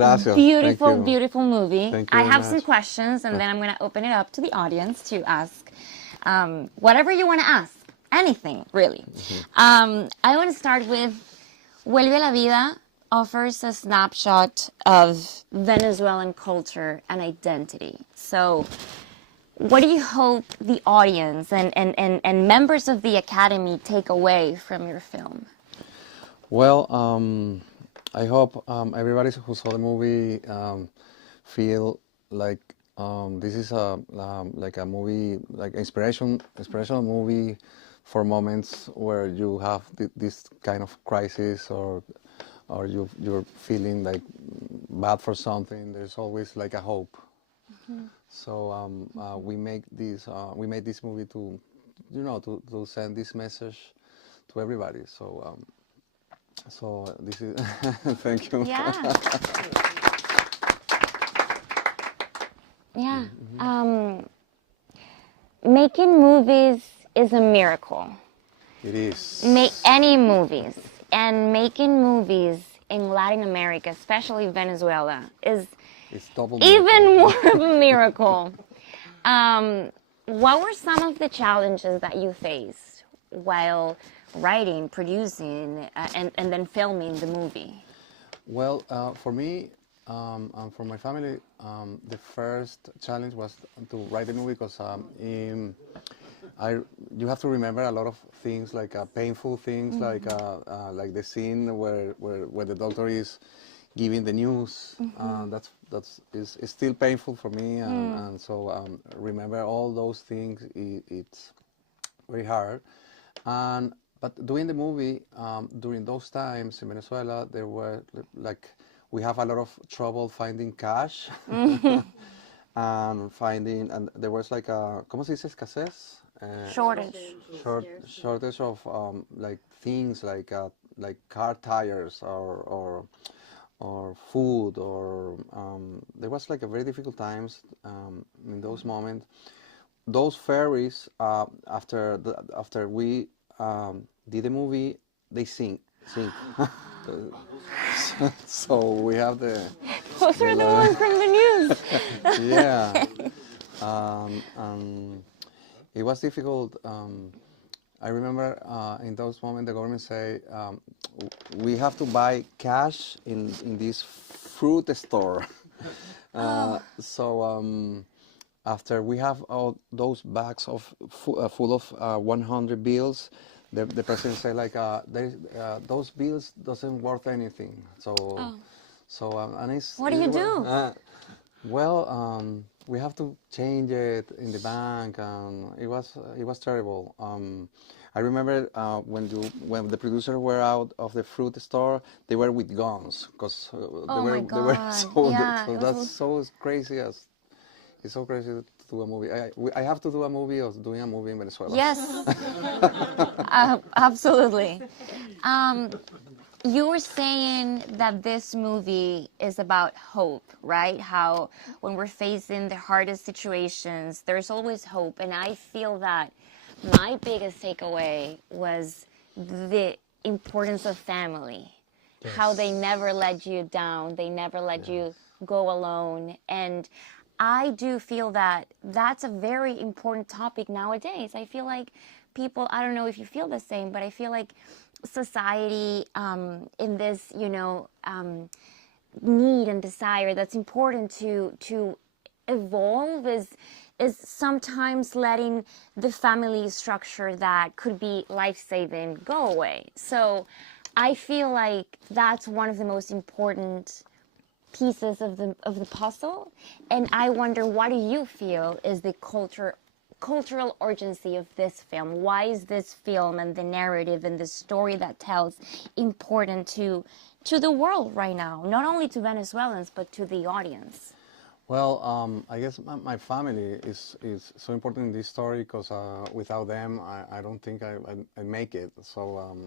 Gracias. Beautiful, beautiful movie. Thank you I very have some much. questions, and then I'm going to open it up to the audience to ask whatever you want to ask. Anything, really. I want to start with Vuelve a la Vida offers a snapshot of Venezuelan culture and identity. So, what do you hope the audience and members of the Academy take away from your film? Well, I hope everybody who saw the movie feel like this is like a movie, like inspirational movie for moments where you have this kind of crisis, or you're feeling like bad for something. There's always like a hope. So we made this movie to, to send this message to everybody. So this is thank you. Yeah. Yeah. Making movies is a miracle. It is. Any movies, and making movies in Latin America, especially Venezuela, is even more of a miracle. What were some of the challenges that you faced while writing, producing, and then filming the movie? Well, for me and for my family, the first challenge was to write the movie because you have to remember a lot of things, like painful things, like the scene where the doctor is giving the news. That's still painful for me, and so remember all those things. It's very hard, but doing the movie during those times in Venezuela, there were we have a lot of trouble finding cash, and there was like a, ¿cómo se dice escasez? Shortage of like things like car tires or food, or there was like a very difficult times in those moments. Those ferries after we did the movie, they sink. So we have the. Those are the ones from the news. Yeah. It was difficult. I remember in those moments the government say we have to buy cash in this fruit store. So after we have all those bags of full of 100 bills, the president said like those bills doesn't worth anything. And it's. What do you do? Well, we have to change it in the bank, and it was terrible. I remember when the producers were out of the fruit store, they were with guns because they were so. Yeah, so that's so crazy. It's so crazy to do a movie. I have to do a movie of doing a movie in Venezuela. Yes, absolutely. You were saying that this movie is about hope, right? How when we're facing the hardest situations, there's always hope. And I feel that my biggest takeaway was the importance of family, how they never let you down, they never let you go alone. And I do feel that that's a very important topic nowadays. I feel like people, I don't know if you feel the same, but I feel like society in this, need and desire that's important to evolve is sometimes letting the family structure that could be life-saving go away. So I feel like that's one of the most important pieces of the puzzle, and I wonder, what do you feel is the cultural urgency of this film? Why is this film and the narrative and the story that tells important to the world right now, not only to Venezuelans but to the audience? Well, I guess my family is so important in this story because without them, I don't think I make it. So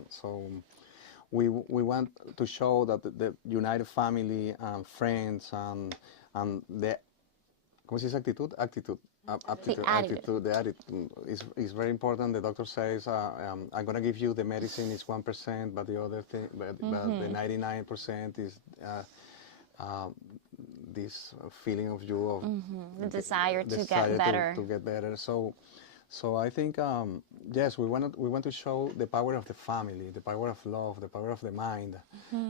we want to show that the united family and friends and the, ¿cómo se dice actitud? Attitude, the attitude is very important. The doctor says, I'm going to give you the medicine is 1%, but the other thing, but the 99% is uh, this feeling of you of The desire to get desire better. to get better. So I think yes, we want to show the power of the family, the power of love, the power of the mind,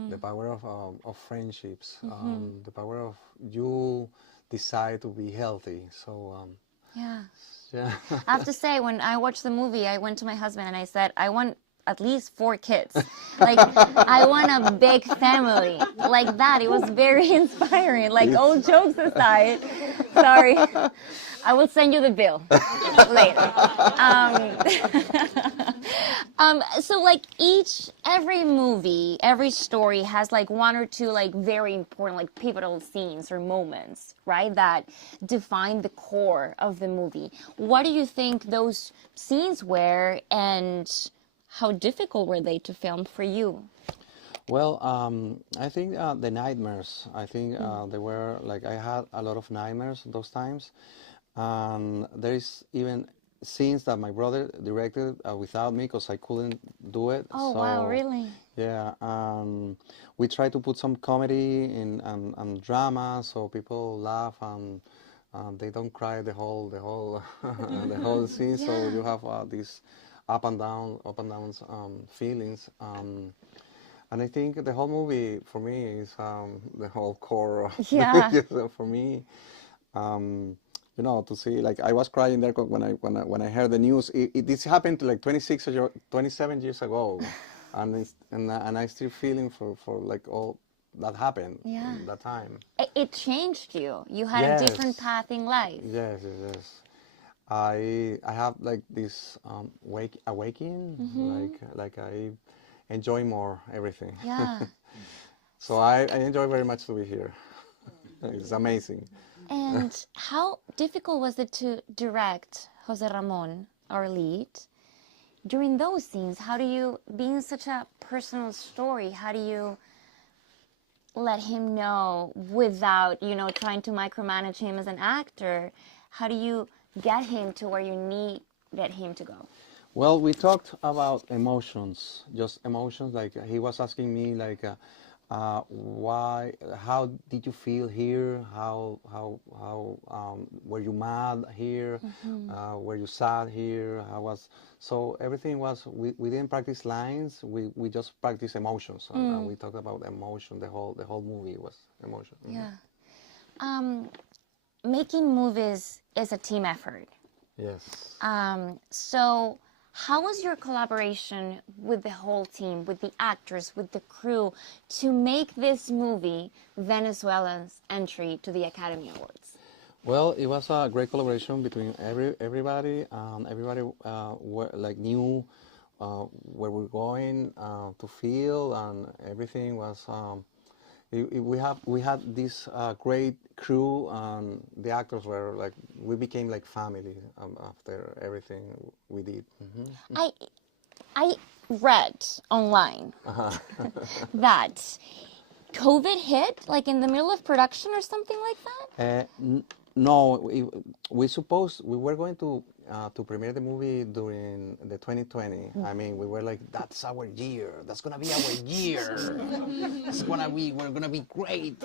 the power of friendships, the power of you decide to be healthy. So Yeah. yeah. I have to say, when I watched the movie, I went to my husband and I said, I want at least 4 kids. Like, I want a big family. Like that. It was very inspiring. Like, all jokes aside. Sorry. I will send you the bill later. So like every movie, every story has like 1 or 2 like very important, like pivotal scenes or moments, right? That define the core of the movie. What do you think those scenes were, and how difficult were they to film for you? Well, I think the nightmares. I think they were like I had a lot of nightmares those times, and there is even scenes that my brother directed without me because I couldn't do it. Oh, wow, So really? yeah, we try to put some comedy in and drama so people laugh and they don't cry the whole the whole scene. So Yeah. you have these up and downs feelings. And I think the whole movie for me is the whole core of the Yeah. movie. So for me, um, to see like I was crying there when I heard the news. This happened to like 27 years ago, and I still feeling for like all that happened Yeah. that time. It changed you. You had a different Yes, path in life. yes. I have like this awakening, like I enjoy more everything. Yeah. So I enjoy very much to be here. It's amazing. And how difficult was it to direct Jose Ramon, our lead? During those scenes, how do you, being such a personal story, how do you let him know without, trying to micromanage him as an actor? How do you get him to where you needed him to go? Well, we talked about emotions, just emotions. Like he was asking me, like, why? How did you feel here? How were you mad here? Were you sad here? How was? So everything was. We didn't practice lines. We just practice emotions, and we talked about emotion. The whole movie was emotion. Yeah. Making movies is a team effort. Yes. So how was your collaboration with the whole team, with the actors, with the crew, to make this movie Venezuela's entry to the Academy Awards? Well, it was a great collaboration between everybody. Everybody like knew where we're going to feel, and everything was. We had this great crew, and the actors were like we became like family after everything we did. I read online that COVID hit like in the middle of production or something like that. No, we were going to premiere the movie during the 2020. I mean, we were like, that's our year. That's gonna be our year. We're gonna be great.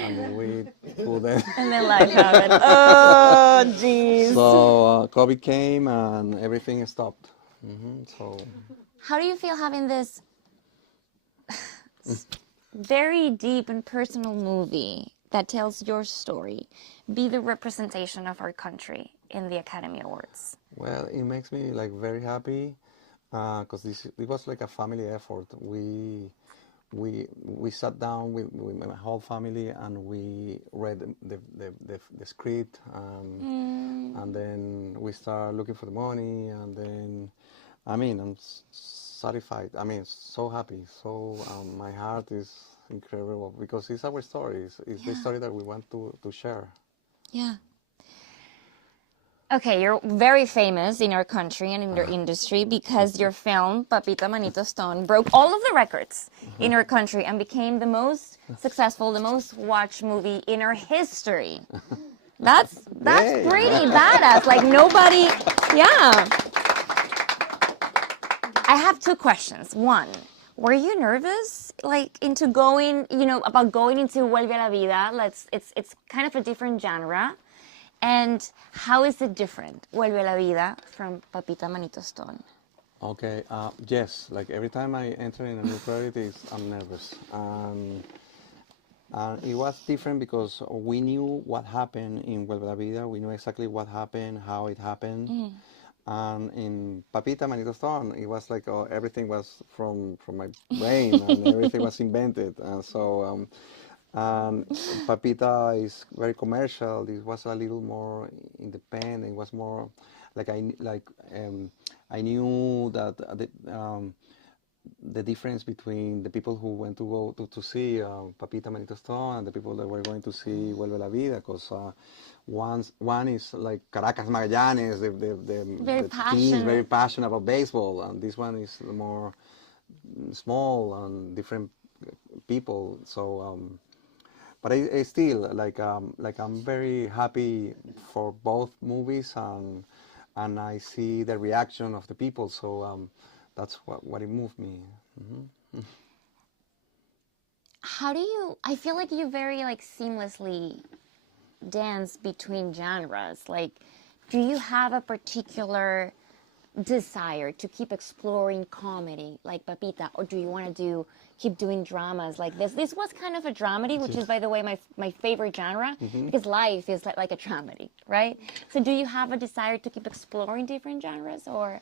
And we couldn't. And then life happened. Oh, jeez. So COVID came and everything stopped. So How do you feel having this very deep and personal movie that tells your story be the representation of our country in the Academy Awards? well, it makes me like very happy because it was like a family effort. We sat down with my whole family and we read the script and then we start looking for the money and then I mean I'm satisfied. I mean so happy. So my heart is incredible because it's our story. It's the story that we want to share. Yeah. Okay, you're very famous in our country and in your industry because your film, Papita Manito Stone, broke all of the records in our country and became the most successful, the most watched movie in our history. That's Yay. pretty badass. Like nobody, yeah. I have 2 questions. One, Were you nervous, like, into going, about going into Vuelve a la Vida? It's kind of a different genre. And how is it different, Vuelve a la Vida, from Papita Manito Stone? Okay, yes, like every time I enter in a new project, I'm nervous. And it was different because we knew what happened in Vuelve a la Vida. We knew exactly what happened, how it happened. And in Papita Manito Stone, it was like everything was from my brain and everything was invented. And so Papita is very commercial. It was a little more independent. It was more like I knew that the difference between the people who went to go to see Papita Manito Stone and the people that were going to see Vuelve la Vida, because one is like Caracas Magallanes, Very the team is very passionate. passionate about baseball, and this one is more small and different people. So, but I still like I'm very happy for both movies, and I see the reaction of the people. So that's what it moved me. I feel like you very, like, seamlessly dance between genres. Like, do you have a particular desire to keep exploring comedy like Papita, or do you want to keep doing dramas like this? This was kind of a dramedy, which is, by the way, my favorite genre, because life is like a dramedy, right? So do you have a desire to keep exploring different genres, or?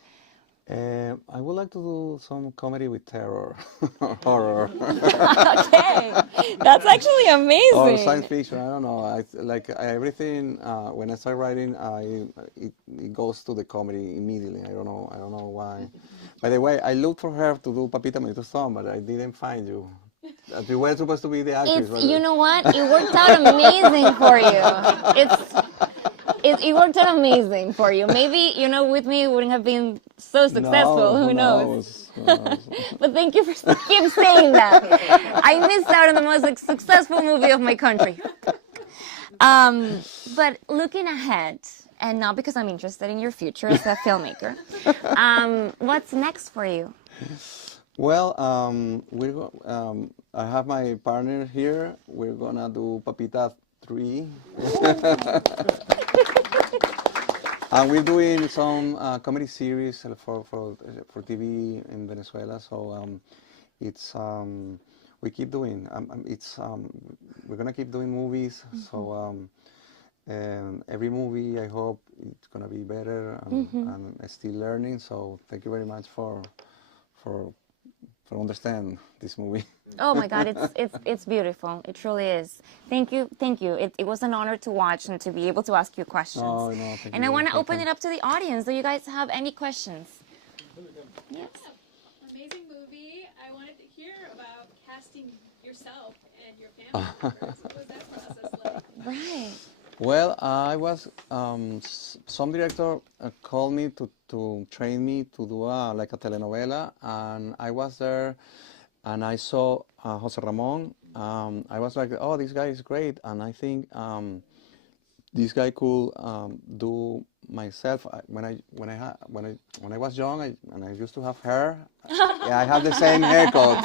I would like to do some comedy with terror or horror Okay, that's actually or amazing. science fiction. I don't know. Everything. When I start writing, it goes to the comedy immediately. I don't know. I don't know why. By the way, I looked for her to do Papita Manito Stone, but I didn't find you. You were supposed to be the actress, You right? know what? It worked out amazing for you. It worked out amazing for you. Maybe, with me, it wouldn't have been so No, successful. who Who knows? knows? Who knows? But thank you for keep saying that. I missed out on the most, like, successful movie of my country. But looking ahead, and not because I'm interested in your future as a filmmaker, what's next for you? Well, I have my partner here. We're gonna do Papita 3. And we're doing some comedy series for TV in Venezuela. So it's we keep doing. We're gonna keep doing movies. So and every movie, I hope it's gonna be better, and I'm still learning. So thank you very much for understand this movie. Oh my God, it's beautiful. It truly is. Thank you, thank you. It was an honor to watch and to be able to ask you questions. Oh no, thank And I you. want to Thank open you. it up to the audience. Do you guys have any questions? Yes. Amazing movie. I wanted to hear about casting yourself and your family members. What was that process like? Right. Well, I was some director called me to train me to do like a telenovela, and I was there, and I saw Jose Ramon. I was like, oh, this guy is great, and I think this guy could do myself. When I was young, and I used to have hair. Yeah, I have the same haircut.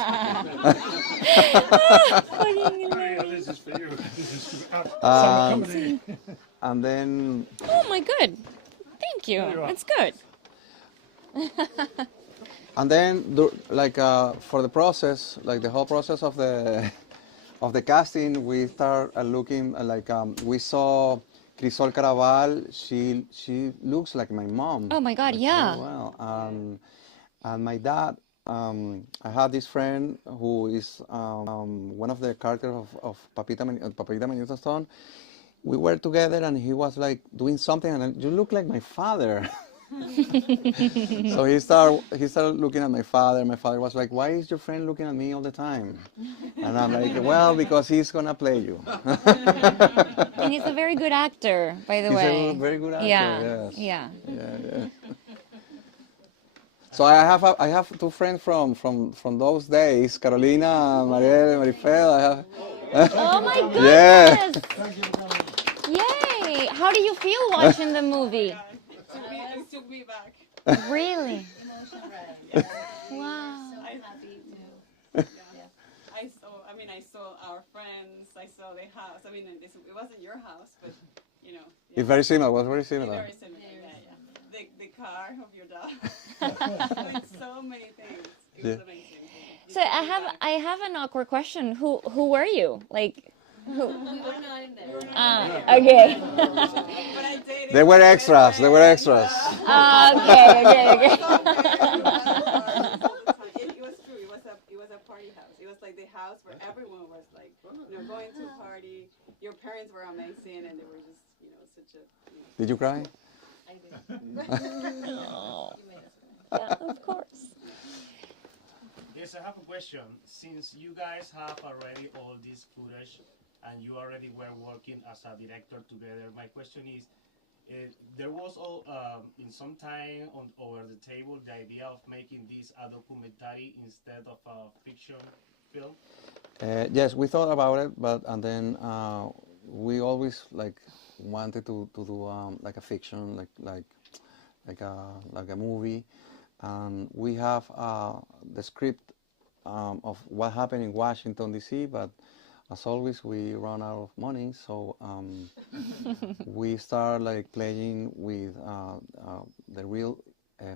This is for you. This is Um, and then Oh my good. Thank you. you are. It's good. for the process, like the whole process of the of the casting, we start looking we saw Crisol Caraval. She looks like my mom. Oh my God, like, yeah. very well. And my dad. I had this friend who is one of the characters of Papita Manito Stone. We were together, and he was like doing something, and you look like my father. So he started looking at my father. My father was like, "Why is your friend looking at me all the time?" And I'm like, "Well, because he's gonna play you." And he's a very good actor, by the He's way. a very good actor. Yeah. Yes. Yeah. Yeah. So I have two friends from those days, Carolina, Mariel, Marifel. I have. Oh my Yeah. goodness! Yay! How do you feel watching the movie? It took me back. Really? Emotion right. Wow. So happy to mean, I saw our friends, I saw the house. I mean, it wasn't your house, but, you know. Yeah. It's very similar. Was very similar. Very similar, yeah. The car of your dog. Like so many things. It was amazing. So I have an awkward question. Who were you? Like who? We were not in there. Okay. But I dated They were my extras. They were friend. extras. Okay. It was true. It was a party house. It was like the house where everyone was like, going to a party. Your parents were amazing, and they were just, such a. Did you cry? I did. Yeah, of course. Yes, I have a question. Since you guys have already all this footage and you already were working as a director together, my question is, there was all in some time over the table the idea of making this a documentary instead of a fiction film? Yes, we thought about it, and then we always wanted to do like a fiction, like a movie, and we have the script of what happened in Washington D.C. But as always, we run out of money, so we start playing with the real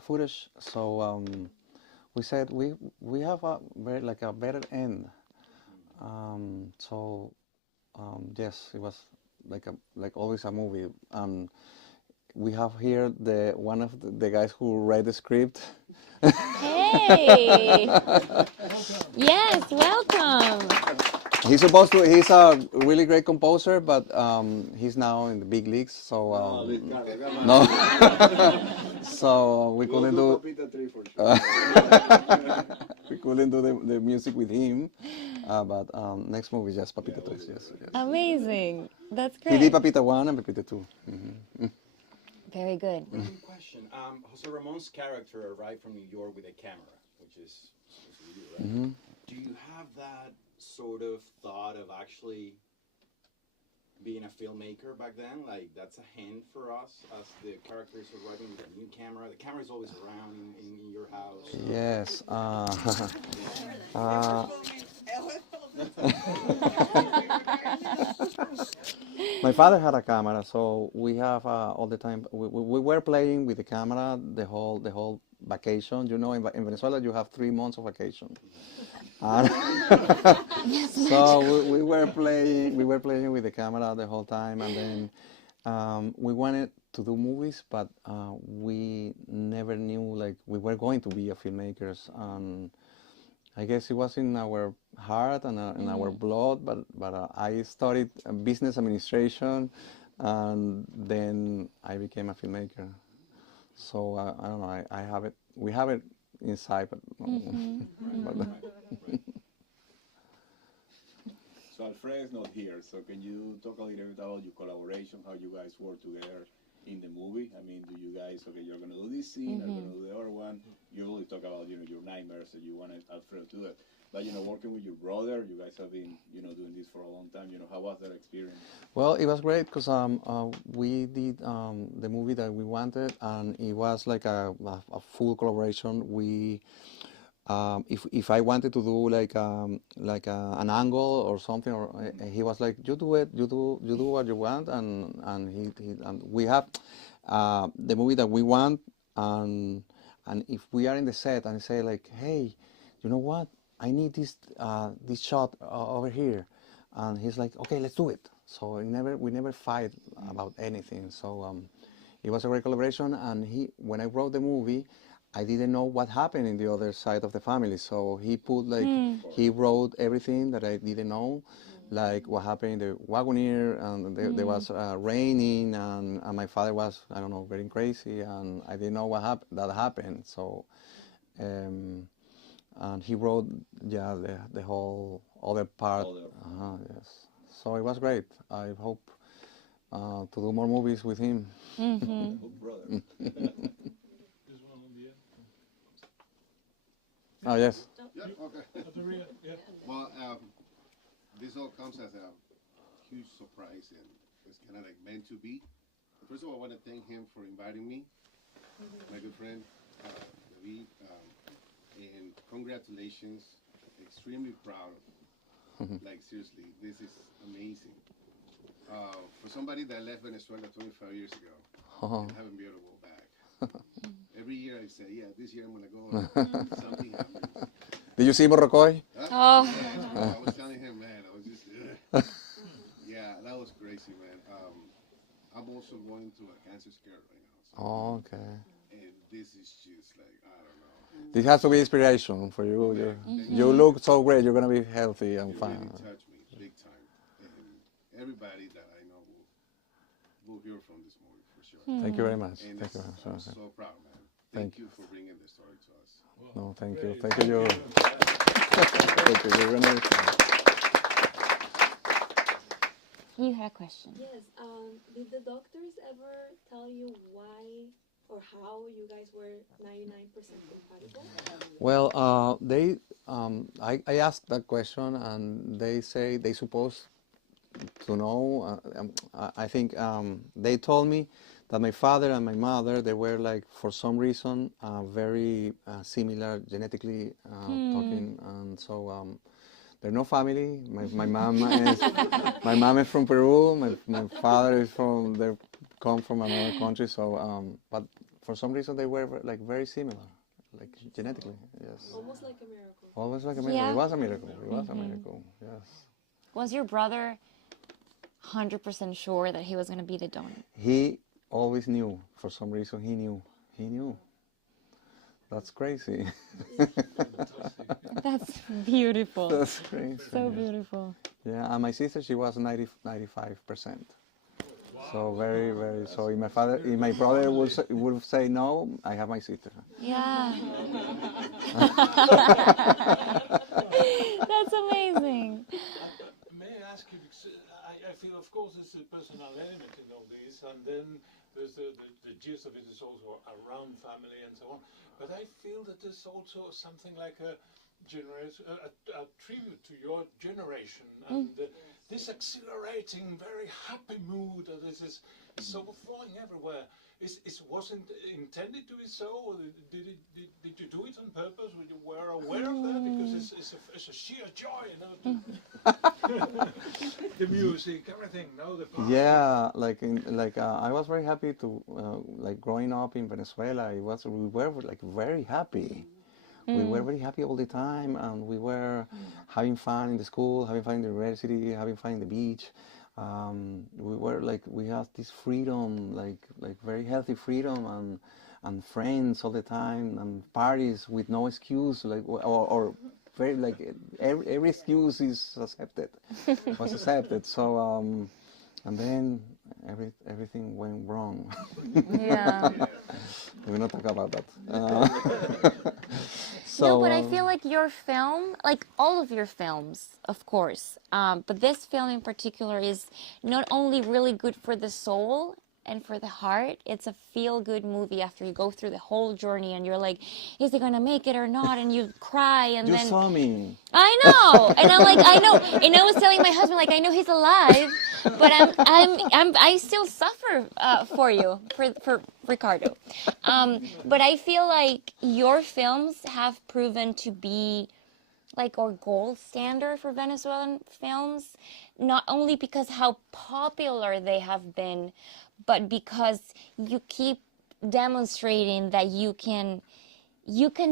footage. So we said we have a better end. Yes, it was like always a movie. We have here one of the guys who read the script. Hey. Yes, welcome. He's a really great composer, but he's now in the big leagues, so no. So we couldn't do we couldn't do the music with him. But next movie, yes, Papita 3, yes. Amazing. That's He did great. Papita 1 and Papita 2. Mm-hmm. Very good. One question. Jose Ramon's character arrived from New York with a camera, which is you, right? Mm-hmm. Do you have that sort of thought of actually being a filmmaker back then? Like, that's a hint for us as the characters arriving with a new camera. The camera is always around in your house. Yes. My father had a camera, so we have all the time. We were playing with the camera the whole vacation. You know, in Venezuela you have 3 months of vacation. And so we were playing with the camera the whole time, and then we wanted to do movies, but we never knew we were going to be a filmmakers. I guess it was in our heart and in our blood, but I studied business administration, and then I became a filmmaker. So I don't know. I have it. We have it inside, but. But So Alfredo is not here, so can you talk a little bit about your collaboration, how you guys work together in the movie? I mean, do you guys, okay, you're going to do this scene, you're going to do the other one. You always talk about, your nightmares that you wanted Alfredo to do it. But, working with your brother, you guys have been, doing this for a long time. How was that experience? well, it was great because we did the movie that we wanted, and it was like a full collaboration. We if I wanted to do an angle or something, or he was like, you do it, you do what you want, and we have the movie that we want, and if we are in the set and say hey, you know what, I need this shot over here, and he's like, okay, let's do it. So we never fight about anything. So it was a great collaboration, and when I wrote the movie, I didn't know what happened in the other side of the family, so he put he wrote everything that I didn't know, like what happened in the Wagoneer, and there was raining, and my father was, I don't know, very crazy, and I didn't know what happened. So, and he wrote the whole other part. Yes. So it was great. I hope to do more movies with him. Brother. Oh yes. Yeah, okay. Well, this all comes as a huge surprise, and it's kind of meant to be. First of all, I want to thank him for inviting me, my good friend, David, and congratulations. Extremely proud Like seriously, this is amazing. For somebody that left Venezuela 25 years ago and haven't been able to go back. Every year I say, yeah, this year I'm gonna go. Something happens. Did you see Morrocoy? Oh. Yeah, I was telling him, man, I was just, yeah, that was crazy, man. I'm also going through a cancer scare right now. So, Oh, okay. and this is just like, I don't know. This has to be inspiration for you. You look so great. You're gonna be healthy and It fine. really touched me big time. And everybody that I know will hear from this movie for sure. Thank you very much. And Thank you I'm very much. so proud, man. Thank Thank you for bringing the story to us. No, thank you. Thank you. Thank you. You're gonna. You had a question. Yes. Did the doctors ever tell you why or how you guys were 99% compatible? Well, I asked that question, and they say they supposed to know. I think they told me that my father and my mother, they were like, for some reason, very similar genetically talking, and so they're no family. My mom is from Peru. My father is from, they come from another country. So, but for some reason they were like very similar, like genetically. Yes. Almost like a miracle. Always like a miracle. Yeah. It was a miracle. It was a miracle. Yes. Was your brother 100% sure that he was going to be the donor? He always knew. For some reason, he knew. He knew. That's crazy. That's beautiful. That's crazy. So beautiful. Yeah, and my sister, she was 95%. So very, very. So if my brother would say no, I have my sister. Yeah. That's amazing. May I ask you, because I feel, of course, there's a personal element in all this, and then there's the gist of it is also around family and so on. But I feel that there's also something like a tribute to your generation, and this exhilarating, very happy mood that is so flowing everywhere. It wasn't intended to be so, or did you do it on purpose? Were you aware of that? Because it's a sheer joy, you know, the music, everything, no? Yeah, I was very happy to like growing up in Venezuela. We were like very happy. We were very happy all the time, and we were having fun in the school, having fun in the university, having fun in the beach. We were like, we had this freedom, like very healthy freedom, and friends all the time, and parties with no excuse, like or very like every excuse is accepted, was accepted. So and then everything went wrong. Yeah. We're not talking about that. No, but I feel like your film, like all of your films, of course, but this film in particular is not only really good for the soul and for the heart, it's a feel-good movie after you go through the whole journey and you're like, is he gonna make it or not? And you cry and You then... saw me. I know, and I'm like, I know, and I was telling my husband, like, I know he's alive, but I still suffer for you, for Ricardo. But I feel like your films have proven to be like our gold standard for Venezuelan films, not only because how popular they have been, but because you keep demonstrating that you can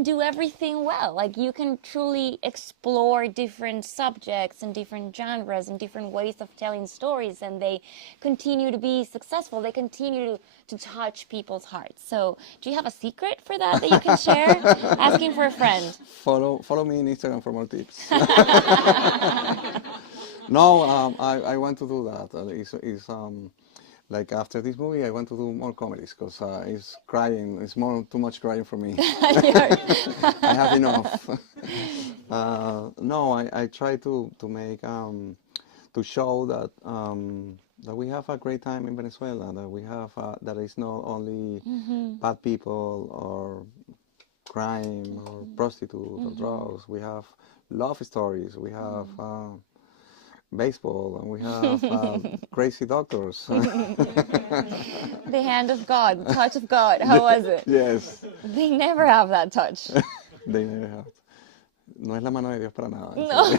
do everything well. Like you can truly explore different subjects and different genres and different ways of telling stories, and they continue to be successful. They continue to touch people's hearts. So do you have a secret for that you can share? Asking for a friend. Follow me on Instagram for more tips. No, I want to do that. Like after this movie, I want to do more comedies because it's crying. It's too much crying for me. I have enough. No, I try to make to show that that we have a great time in Venezuela. That we have that it's not only bad people or crime or prostitutes or drugs. We have love stories. We have baseball, and we have crazy doctors. The hand of God, the touch of God. How was it? Yes. They never have that touch. They never have. no es la mano de Dios para nada. No.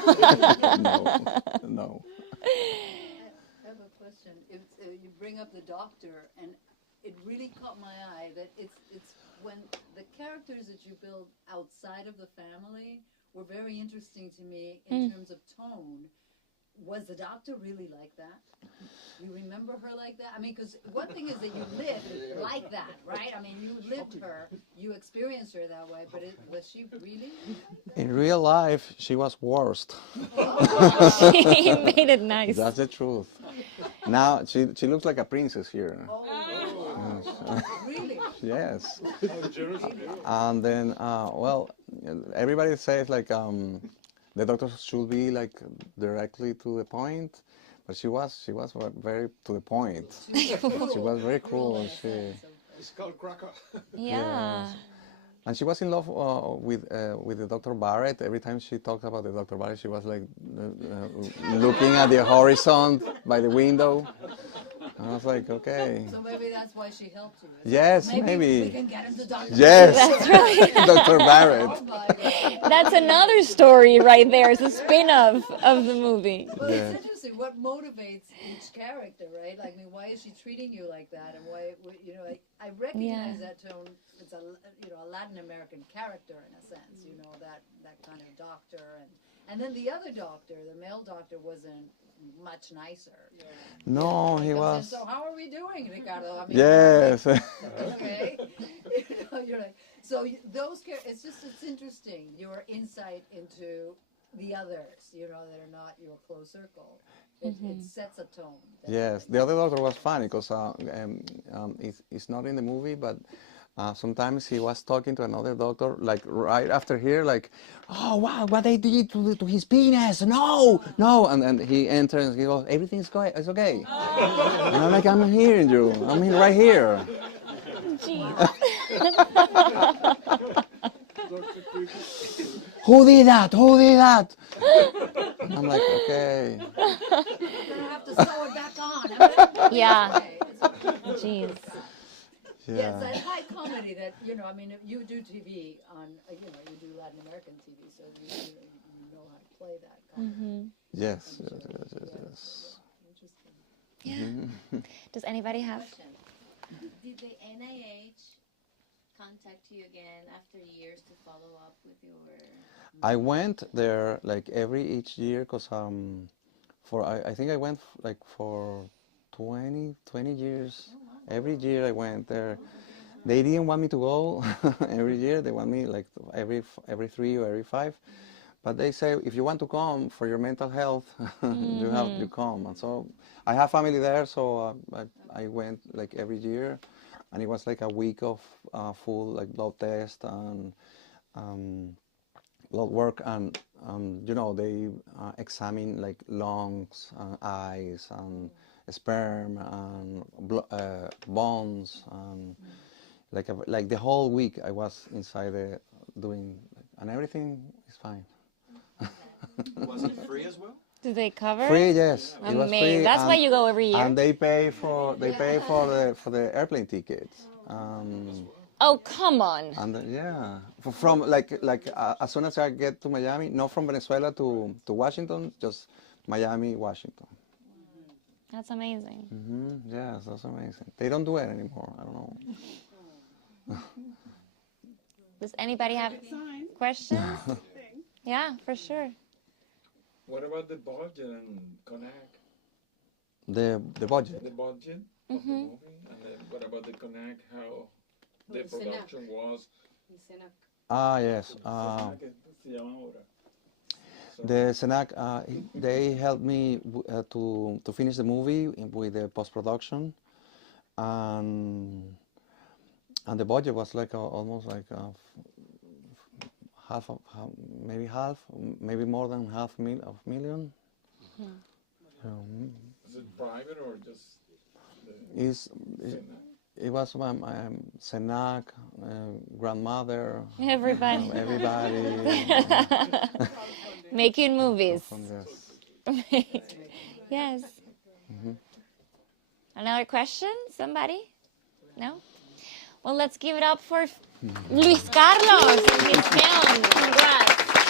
No. I have a question. If you bring up the doctor, and it really caught my eye that it's when the characters that you build outside of the family were very interesting to me in terms of tone. Was the doctor really like that? You remember her like that? I mean, because one thing is that you lived like that, right? I mean, you lived her, you experienced her that way, but was she really? In real life, she was worst. She made it nice. That's the truth. Now she looks like a princess here. Really? Yes. And then, well, everybody says like the doctor should be like directly to the point, but she was very to the point. She was very cruel. It's called cracker. Yeah. And she was in love with the Dr. Barrett. Every time she talked about the Dr. Barrett, she was like looking at the horizon by the window. And I was like, okay. So maybe that's why she helped you. Yes, We maybe. can get into Dr. Yes, That's right. Dr. Barrett. Oh my God. That's another story right there. It's a spin-off of the movie. Well, Yeah. it's interesting. What motivates each character, right? Like, I mean, why is she treating you like that? And why, you know, I recognize that tone. It's a Latin American character in a sense, you know, that kind of doctor, and then the other doctor, the male doctor, wasn't much nicer. No, he was. So how are we doing, Ricardo? I mean, Yes. okay. You know, you're like, so those it's interesting, your insight into the others, you know, that are not your close circle. It sets a tone. Yes, the other doctor was funny because it's not in the movie, but sometimes he was talking to another doctor, like right after here, like, oh wow, what they did to his penis? No, no, and he enters and he goes, everything's going, it's okay. And I'm like, I'm hearing you, I'm right here. Who did that? Who did that? And I'm like, okay. You're gonna have to sew it back on. Yeah. It's okay. Jeez. Yes, that high comedy that, you know, I mean, you do TV on, you know, you do Latin American TV, so you know how to play that kind of. Yes. Interesting. Yeah. Does anybody have? Did the NIH contact you again after years to follow up with your? I went there like each year because I think I went like for 20 years. Every year I went there. They didn't want me to go every year. They want me like every 3 or every 5. But they say if you want to come for your mental health, you have to come. And so I have family there, so I went like every year, and it was like a week of full like blood test and blood work, and you know, they examine like lungs and eyes and sperm and bones, and like the whole week I was inside doing, and everything is fine. Was it free as well? Do they cover? Free, yes. It was Amazing. free, That's why you go every year. and they pay for the airplane tickets. Oh, come on. And yeah, from like as soon as I get to Miami, not from Venezuela to Washington, just Miami, Washington. That's amazing. Yes, that's amazing. They don't do it anymore. I don't know. Does anybody have questions? Yeah, for sure. What about the budget and connect? The budget. The budget of the movie, and then what about the connect? How the production was? Yes. The Senac, they helped me to finish the movie with the post-production, and the budget was like almost like maybe more than half a million. Is it private or just? It was Senac, grandmother, Everybody. everybody. Making movies. Yes. Yes. Another question? Somebody? No? Well, let's give it up for Luis Carlos and his film. Congrats.